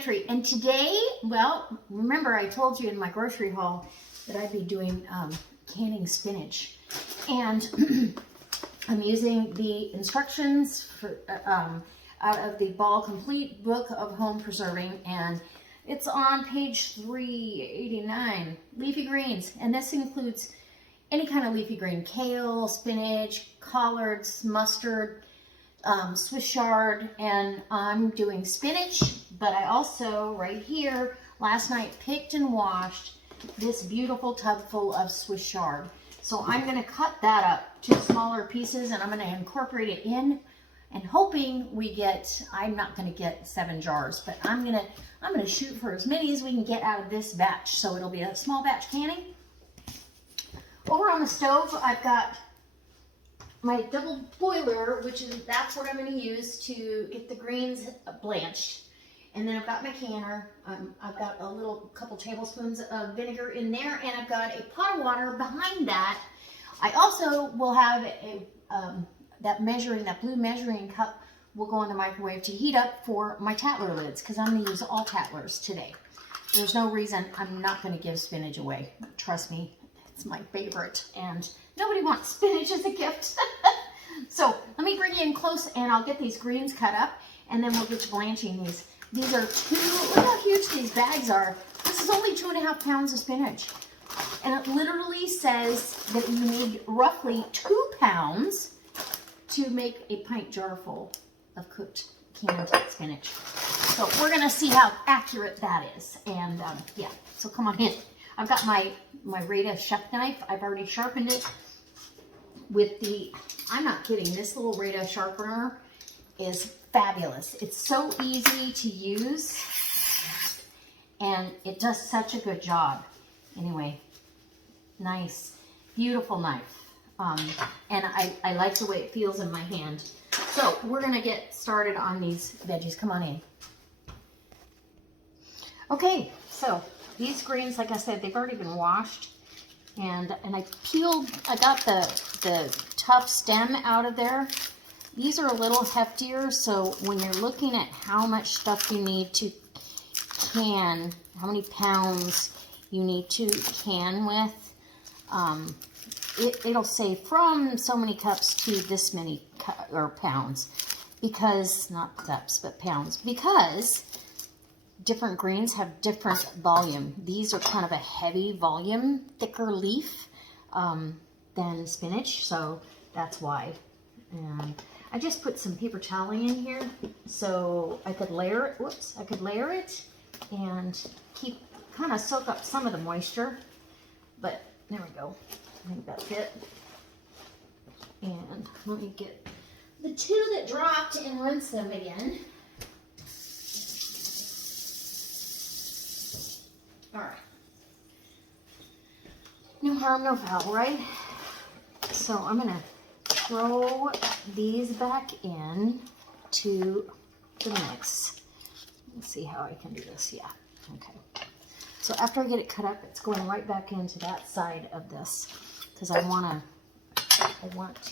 Pantry, and today, well, remember I told you in my grocery haul that I'd be doing canning spinach, and I'm using the instructions for out of the Ball Complete Book of Home Preserving, and it's on page 389, leafy greens, and this includes any kind of leafy green, kale, spinach, collards, mustard, Swiss chard, and I'm doing spinach, but I also, right here, last night picked and washed this beautiful tub full of Swiss chard. So I'm going to cut that up to smaller pieces, and I'm going to incorporate it in, and hoping we get, I'm not going to get 7 jars, but I'm going to shoot for as many as we can get out of this batch. So it'll be a small batch canning. Over on the stove, I've got my double boiler, that's what I'm going to use to get the greens blanched. And then I've got my canner. I've got a couple tablespoons of vinegar in there, and I've got a pot of water behind that. I also will have that blue measuring cup will go in the microwave to heat up for my Tatler lids, because I'm going to use all Tatlers today. There's no reason I'm not going to give spinach away. Trust me, it's my favorite, and nobody wants spinach as a gift. So let me bring you in close, and I'll get these greens cut up, and then we'll get to blanching these. These are look how huge these bags are. This is only 2.5 pounds of spinach. And it literally says that you need roughly 2 pounds to make a pint jar full of cooked canned spinach. So we're going to see how accurate that is. And yeah, so come on in. I've got my Rada chef knife. I've already sharpened it with I'm not kidding, this little Rada sharpener is fabulous. It's so easy to use, and it does such a good job. Anyway, nice, beautiful knife. And I like the way it feels in my hand. So we're gonna get started on these veggies. Come on in. Okay, so these greens, like I said, they've already been washed, and I got the tough stem out of there. These are a little heftier, so when you're looking at how much stuff you need to can, how many pounds you need to can with, it'll say from so many cups to this many pounds, because, not cups, but pounds, because different greens have different volume. These are kind of a heavy volume, thicker leaf than spinach, so that's why. And I just put some paper toweling in here so I could layer it. Whoops, I could layer it and kind of soak up some of the moisture. But there we go. I think that's it. And let me get the 2 that dropped and rinse them again. All right. No harm, no foul, right? So I'm gonna throw these back in to the mix. Let's see how I can do this. Yeah, okay. So after I get it cut up, it's going right back into that side of this, because I want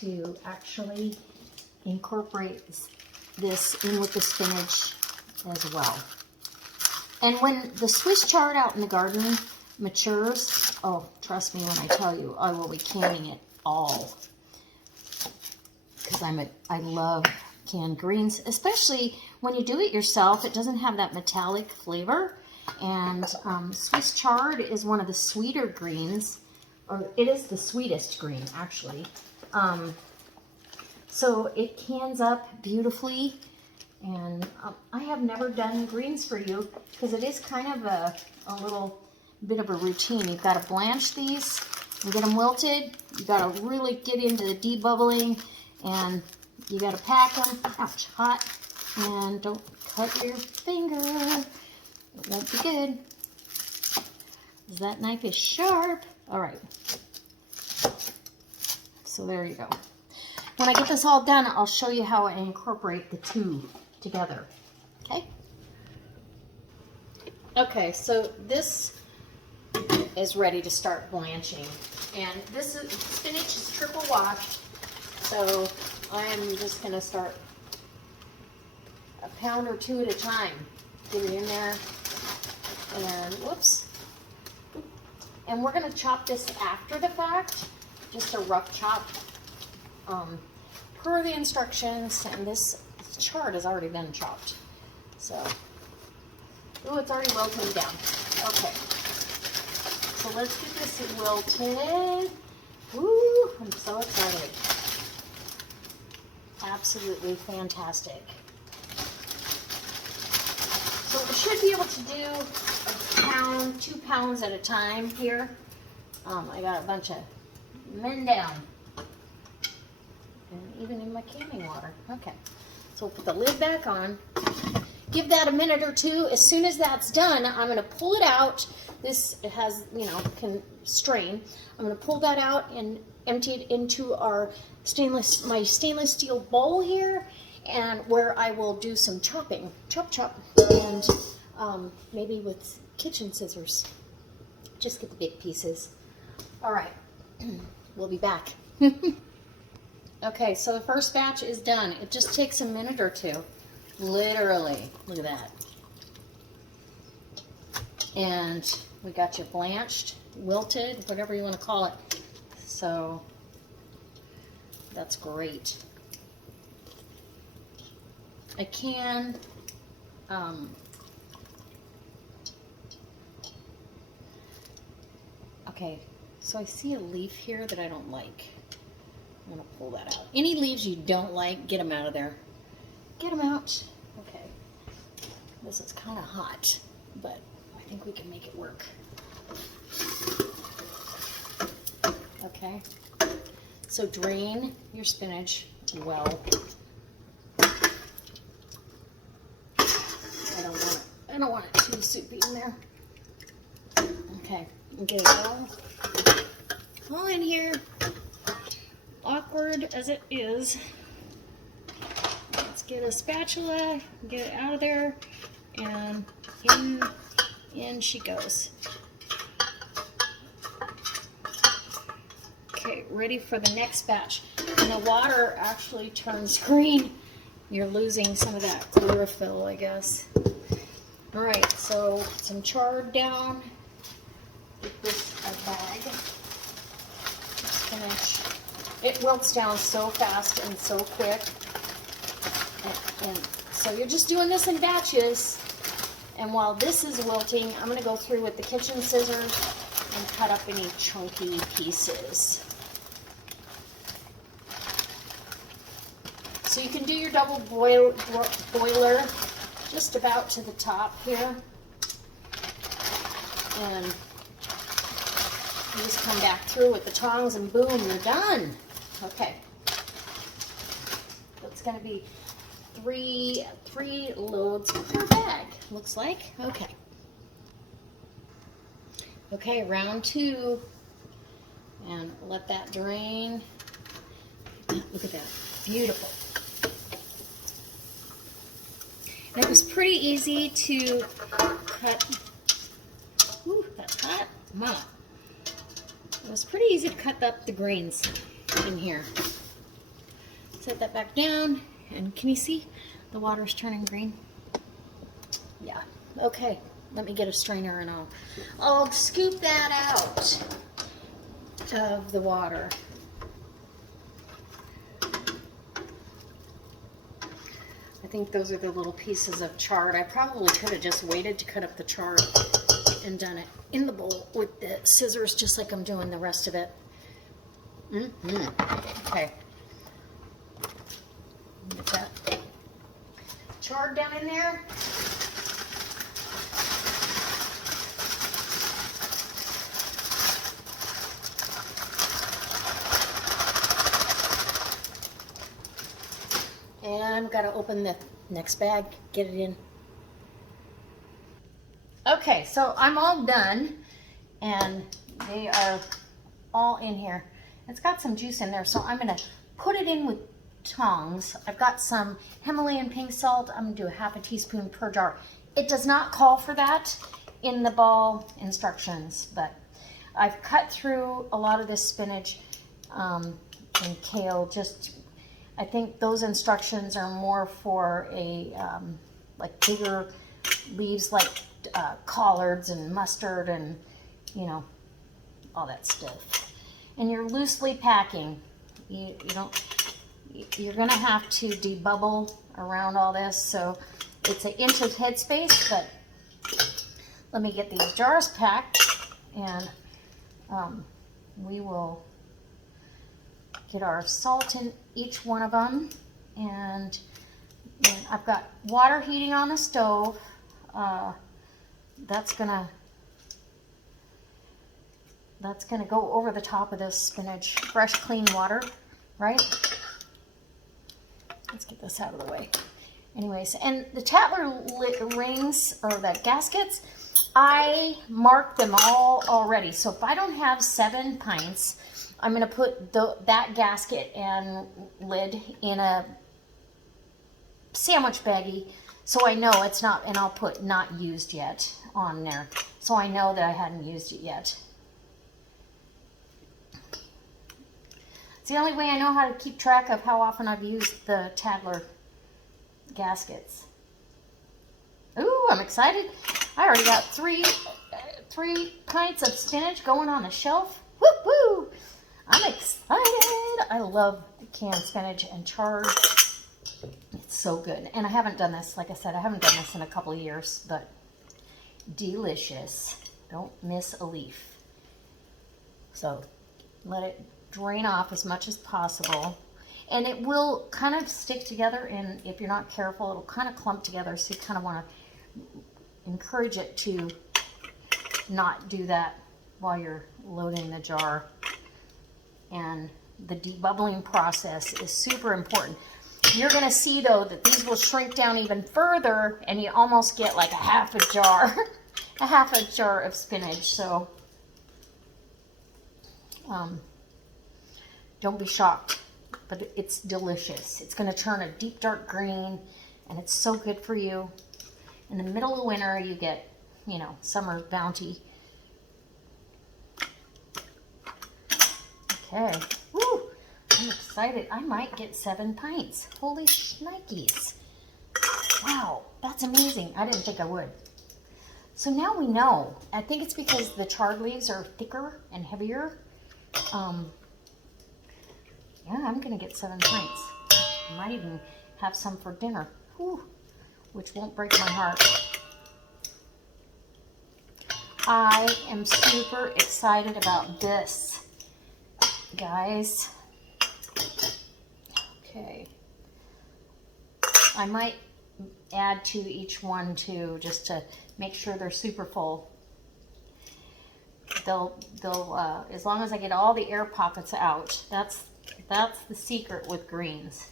to actually incorporate this in with the spinach as well. And when the Swiss chard out in the garden matures, oh, trust me when I tell you, I will be canning it all. Because I love canned greens, especially when you do it yourself. It doesn't have that metallic flavor, and Swiss chard is one of the sweeter greens, or it is the sweetest green actually. So it cans up beautifully, and I have never done greens for you because it is kind of a little bit of a routine. You've got to blanch these and get them wilted. You got to really get into the debubbling. And you got to pack them, ouch, hot, and don't cut your finger. It won't be good. That knife is sharp. All right. So there you go. When I get this all done, I'll show you how I incorporate the 2 together. Okay? Okay, so this is ready to start blanching. And spinach is triple washed. So I'm just going to start a pound or 2 at a time. get it in there. And whoops. And we're going to chop this after the fact, just a rough chop per the instructions. And this chard has already been chopped. So, ooh, it's already wilting down. Okay. So let's get this wilted. Woo, I'm so excited. Absolutely fantastic. So we should be able to do a pound, 2 pounds at a time here. I got a bunch of men down. And even in my canning water. Okay. So we'll put the lid back on. Give that a minute or two. As soon as that's done, I'm going to pull it out. This has, you know, can strain. I'm going to pull that out and empty it into our my stainless steel bowl here, and where I will do some chopping. Chop, chop. And maybe with kitchen scissors. Just get the big pieces. All right. We'll be back. Okay, so the first batch is done. It just takes a minute or two. Literally. Look at that. And we got you blanched, wilted, whatever you want to call it. So that's great. I can okay, so I see a leaf here that I don't like. I'm going to pull that out. Any leaves you don't like, get them out of there. Get them out. Okay. This is kind of hot, but I think we can make it work. Okay. So drain your spinach well. I don't want it too soupy in there. Okay. Get it all in here. Awkward as it is. Let's get a spatula, get it out of there, and in she goes. Okay, ready for the next batch. When the water actually turns green, you're losing some of that chlorophyll, I guess. All right, so some chard down. Get this a bag. Spinach. It wilts down so fast and so quick. And so you're just doing this in batches. And while this is wilting, I'm going to go through with the kitchen scissors and cut up any chunky pieces. So you can do your double boiler just about to the top here. And you just come back through with the tongs and boom, you're done. Okay. That's going to be three loads per bag, looks like. Okay. Okay, round 2. And let that drain. Look at that. Beautiful. And it was pretty easy to cut. Ooh, that's hot. Mama. It was pretty easy to cut up the grains in here. Set that back down, and can you see the water's turning green? Yeah. Okay. Let me get a strainer and I'll scoop that out of the water. I think those are the little pieces of chard. I probably could have just waited to cut up the chard and done it in the bowl with the scissors, just like I'm doing the rest of it. Okay. Get that chard down in there. And I've got to open the next bag, get it in. Okay, so I'm all done, and they are all in here. It's got some juice in there, so I'm going to put it in with tongs. I've got some Himalayan pink salt. I'm going to do a ½ teaspoon per jar. It does not call for that in the ball instructions, but I've cut through a lot of this spinach and kale. I think those instructions are more for a like bigger leaves like collards and mustard and, you know, all that stuff. And you're loosely packing. You're gonna have to debubble around all this, so it's an inch of headspace, but let me get these jars packed, and we will get our salt in each one of them. And I've got water heating on the stove. That's gonna go over the top of this spinach. Fresh, clean water, right? Let's get this out of the way. Anyways, and the Tatler rings, or the gaskets, I marked them all already. So if I don't have 7 pints, I'm going to put that gasket and lid in a sandwich baggie, so I know it's not, and I'll put not used yet on there, so I know that I hadn't used it yet. It's the only way I know how to keep track of how often I've used the Tatler gaskets. Ooh, I'm excited. I already got three pints of spinach going on the shelf. Woo woo! I'm excited. I love canned spinach and chard. It's so good. And I haven't done this, like I said, I haven't done this in a couple of years, but delicious. Don't miss a leaf. So let it drain off as much as possible. And it will kind of stick together, and if you're not careful, it'll kind of clump together, so you kind of want to encourage it to not do that while you're loading the jar. And the debubbling process is super important. You're going to see, though, that these will shrink down even further, and you almost get like a half a jar, a half a jar of spinach. So don't be shocked, but it's delicious. It's going to turn a deep dark green, and it's so good for you. In the middle of winter, you get, you know, summer bounty. Okay. Woo! I'm excited. I might get 7 pints. Holy shnikes. Wow, that's amazing. I didn't think I would. So now we know. I think it's because the chard leaves are thicker and heavier. Yeah, I'm going to get 7 pints. I might even have some for dinner. Whew, which won't break my heart. I am super excited about this, guys. Okay. I might add to each one too, just to make sure they're super full. They'll as long as I get all the air pockets out. That's the secret with greens.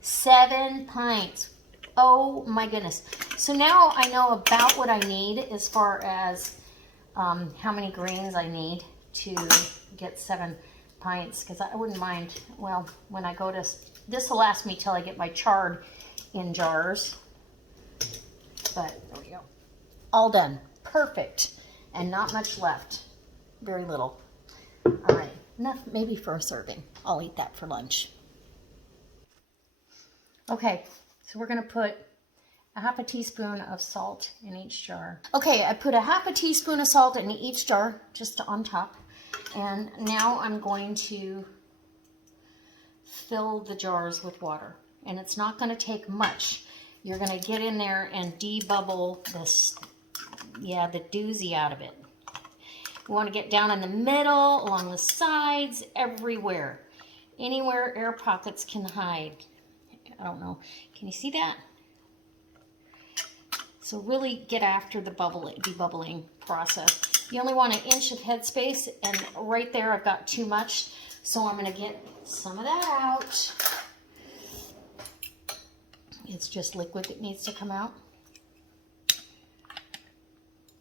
7 pints. Oh my goodness. So now I know about what I need as far as how many greens I need to get 7 pints, because I wouldn't mind, well, when I go to, this will last me till I get my chard in jars. But there we go. All done. Perfect. And not much left. Very little. All right. Enough maybe for a serving. I'll eat that for lunch. Okay. So we're going to put a half a teaspoon of salt in each jar. Okay. I put a half a teaspoon of salt in each jar, just on top. And now I'm going to fill the jars with water. And it's not going to take much. You're going to get in there and debubble this, the doozy out of it. You want to get down in the middle, along the sides, everywhere. Anywhere air pockets can hide. I don't know. Can you see that? So really get after the debubbling process. You only want 1 inch of headspace, and right there I've got too much. So I'm going to get some of that out. It's just liquid that needs to come out.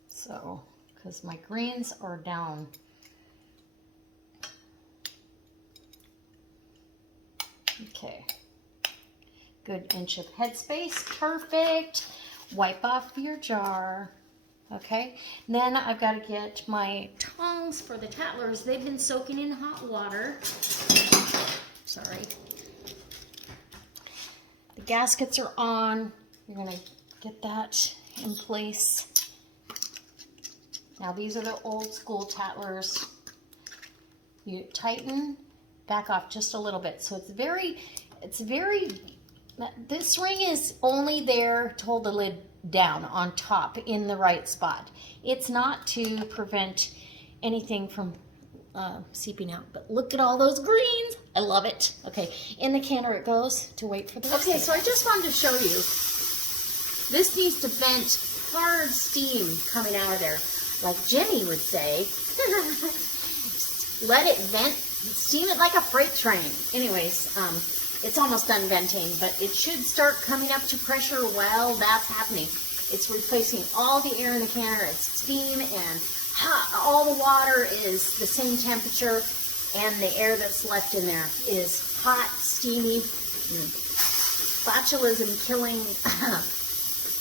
So, because my greens are down. Okay. Good inch of headspace. Perfect. Wipe off your jar. Okay. Then I've got to get my tongs for the Tatlers. They've been soaking in hot water. Sorry. The gaskets are on. You're going to get that in place. Now these are the old school tattlers. You tighten, back off just a little bit. So it's very, this ring is only there to hold the lid down on top in the right spot. It's not to prevent anything from seeping out. But look at all those greens. I love it. Okay, in the canner it goes to wait for the rest. Okay, so I just wanted to show you. This needs to vent hard steam coming out of there. Like Jenny would say, let it vent, steam it like a freight train. Anyways, it's almost done venting, but it should start coming up to pressure while that's happening. It's replacing all the air in the canner. It's steam and hot. All the water is the same temperature, and the air that's left in there is hot, steamy, botulism killing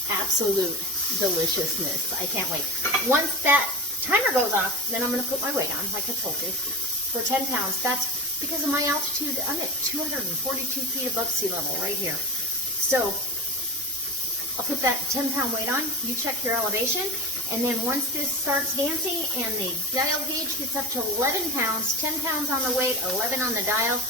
absolute deliciousness. I can't wait. Once that timer goes off, then I'm going to put my weight on, like I told you, for 10 pounds. That's because of my altitude. I'm at 242 feet above sea level right here. So I'll put that 10-pound weight on. You check your elevation. And then once this starts dancing and the dial gauge gets up to 11 pounds, 10 pounds on the weight, 11 on the dial,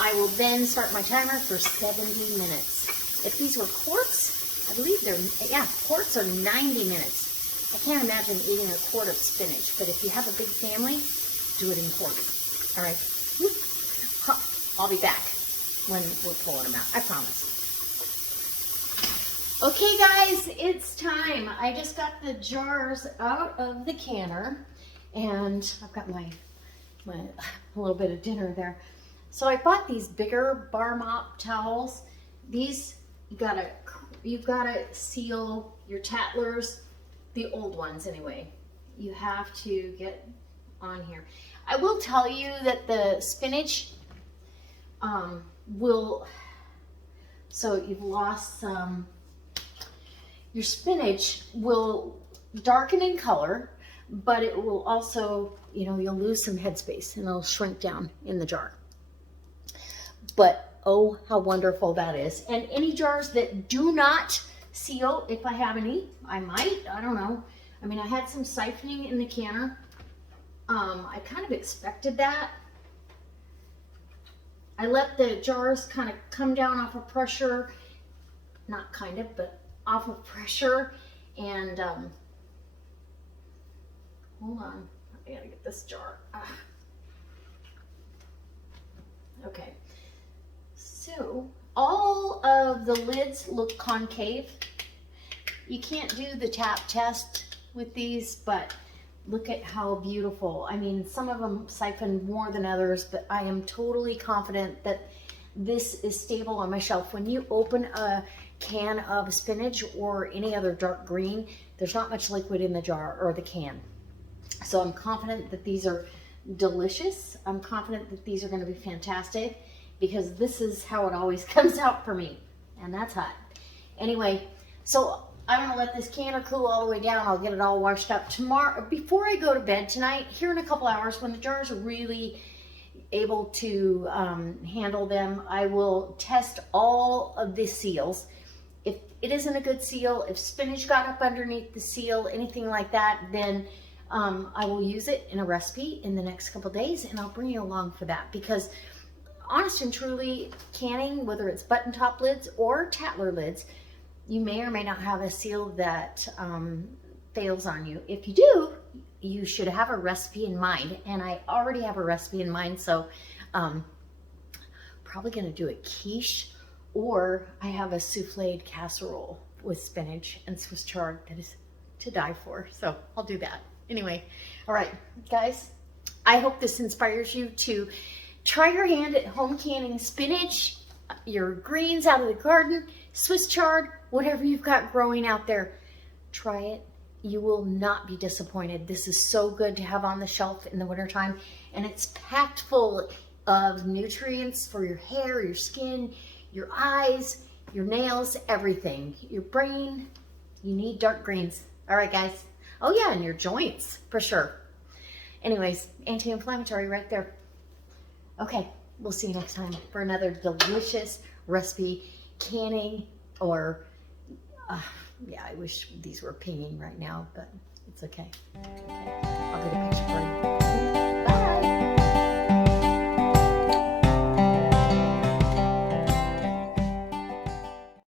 I will then start my timer for 70 minutes. If these were quarts, I believe they're, yeah, quarts are 90 minutes. I can't imagine eating a quart of spinach, but if you have a big family, do it in quarts. All right. I'll be back when we're pulling them out. I promise. Okay, guys, it's time. I just got the jars out of the canner, and I've got my a little bit of dinner there. So I bought these bigger bar mop towels. These you've gotta seal your tattlers, the old ones anyway. You have to get on here. I will tell you that the spinach so you've lost some. Your spinach will darken in color, but it will also, you'll lose some headspace and it'll shrink down in the jar. But oh, how wonderful that is. And any jars that do not seal, if I have any, I don't know. I mean, I had some siphoning in the canner. I kind of expected that. I let the jars kind of come down off of pressure, not kind of, but off of pressure, and hold on, I gotta get this jar. Okay, so all of the lids look concave. You can't do the tap test with these, but look at how beautiful. I mean, some of them siphon more than others, but I am totally confident that this is stable on my shelf. When you open a can of spinach or any other dark green, there's not much liquid in the jar or the can. So I'm confident that these are delicious. I'm confident that these are going to be fantastic, because this is how it always comes out for me, and that's hot. Anyway, so I'm going to let this canner cool all the way down. I'll get it all washed up tomorrow before I go to bed tonight. Here in a couple hours, when the jars are really able to handle them, I will test all of the seals. If it isn't a good seal, if spinach got up underneath the seal, anything like that, then I will use it in a recipe in the next couple days, and I'll bring you along for that. Because honest and truly, canning, whether it's button top lids or tattler lids, you may or may not have a seal that fails on you. If you do, you should have a recipe in mind, and I already have a recipe in mind. So probably going to do a quiche, or I have a souffled casserole with spinach and Swiss chard that is to die for. So I'll do that. Anyway, all right, guys, I hope this inspires you to try your hand at home canning spinach, your greens out of the garden, Swiss chard, whatever you've got growing out there. Try it. You will not be disappointed. This is so good to have on the shelf in the wintertime, and it's packed full of nutrients for your hair, your skin, your eyes, your nails, everything. Your brain, you need dark greens. All right, guys. Oh yeah, and your joints, for sure. Anyways, anti-inflammatory right there. Okay, we'll see you next time for another delicious recipe, canning, or Yeah, I wish these were pinging right now, but it's okay. Okay, I'll get a picture for you.